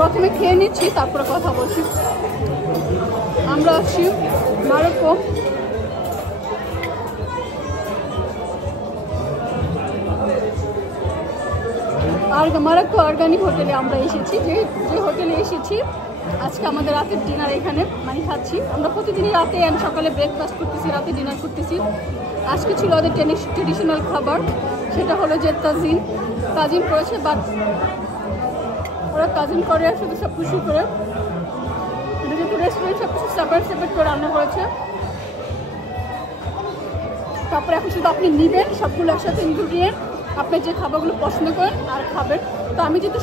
প্রথমে খেয়ে নিচ্ছি, তারপরে কথা বলছি। আমরা আসছি মরক্কো। আর মরক্কো অর্গানিক হোটেলে আমরা এসেছি। যে হোটেলে এসেছি আজকে আমাদের রাতের ডিনার এখানে মানে খাচ্ছি। আমরা প্রতিদিনই রাতে অ্যান্ড সকালে ব্রেকফাস্ট করতেছি, রাতে ডিনার করতেছি। আজকে ছিল ওদের ট্রেডিশনাল খাবার, সেটা হলো যে তাজিন করেছে। বাট ওরা তাজিন করে শুধু সব কিছু করে, এটা যেহেতু রেস্টুরেন্ট সব কিছু সেপারেট করে রান্না করেছে। তারপরে এখন শুধু আপনি নেবেন সবগুলো একসাথে ইনগ্রিডিয়েন্ট, আপনি যে খাবারগুলো পছন্দ করেন আর খাবেন। তো আমি যেহেতু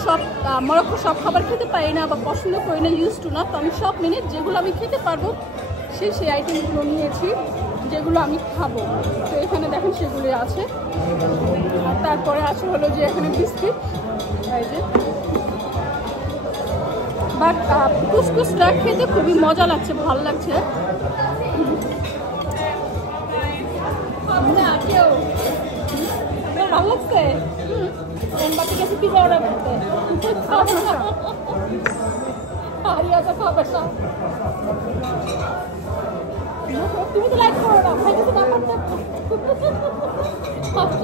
মরক্কো সব খাবার খেতে পারি না বা পছন্দ করি না, ইউজ টু না, তো আমি সব মেনে যেগুলো আমি খেতে পারবো সেই আইটেমগুলো নিয়েছি যেগুলো আমি খাবো। তো এখানে দেখেন সেগুলি আছে। আর তারপরে আছে হলো যে এখানে বিস্কিট, এই যে। বাট কুসকুসটা খেতে খুবই মজা লাগছে, ভালো লাগছে। ভালো লাগছে। বাকি গেছে পিজা অর্ডার করতে। তুমি তো লাইক করো না, ভাই কিছু না করতে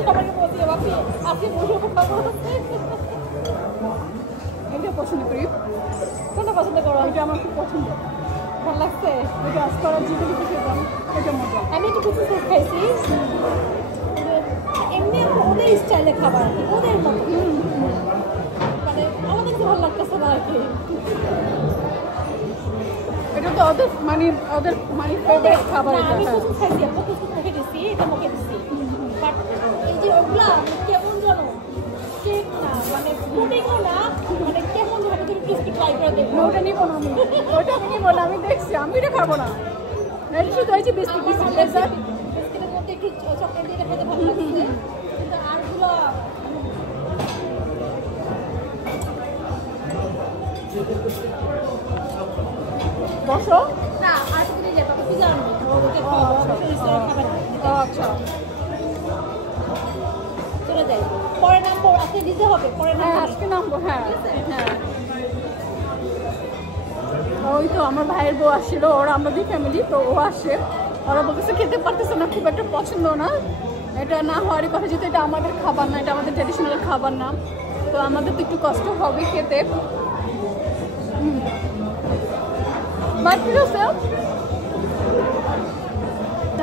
সবাইকে বলছি বাকি আজকে বসে এটা পছন্দ করি। কোনটা পছন্দ করো? এটা আমার খুব পছন্দ, ভালো লাগছে। এটা আজ করার জীবনে খেতাম, এটা মজা। আমি একটু কিছু খাইছি, এমনি ওদের স্টাইলে খাবার আর কি, ওদের মতো মানে আমাদের ভালো লাগতেছে না আর কি। এটা তো ওদের মানে ফেভারিট খাবার। আমি কিছু খাইছি, আমরা কিছু মুখে দিচ্ছি, এটা মুখে দিচ্ছি। বাট এই যে ওগুলা কেমন জানো, কেক না মানে পুডিংও না, মানে কেমন ভাবে তুমি বিস্কিট ট্রাই করে দেখো। ওটা নিবো না আমি, ওটা আমি নিবো না, আমি দেখছি, আমি এটা খাবো না। এটা শুধু হয়েছে বিস্কিটের মধ্যে একটু চকলেট দিয়ে খেতে ভালো লাগছে, কিন্তু আরগুলো বসো না। আর তুমি যাবে পিজা আনবে, ওকে খাবার। আচ্ছা চলে যাই, পরে নামবো। আজকে দিতে হবে, পরে না আজকে নামবো। হ্যাঁ হ্যাঁ, ওই তো আমার ভাইয়ের বউ আসছিল, ওরা আমাদের ফ্যামিলি, তো ও আসে। ওরা বলতেছে খেতে পারতেছে না, খুব একটা পছন্দ না। এটা না হওয়ারই কথা, যেহেতু এটা আমাদের খাবার না, এটা আমাদের ট্র্যাডিশনাল খাবার না, তো আমাদের তো একটু কষ্ট হবে খেতে। বাট ঠিক আছে,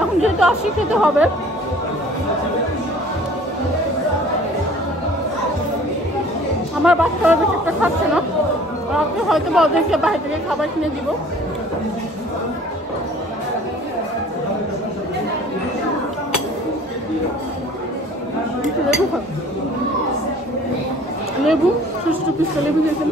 এখন যেহেতু আসি খেতে হবে। আমার বাচ্চারা বেশি একটা খাচ্ছে না, রাত্রে হয়তো বা ওদেরকে বাইরে থেকে খাবার কিনে দিব। লেবু ছোট ছোট পিসটা লেবু দিয়েছেন।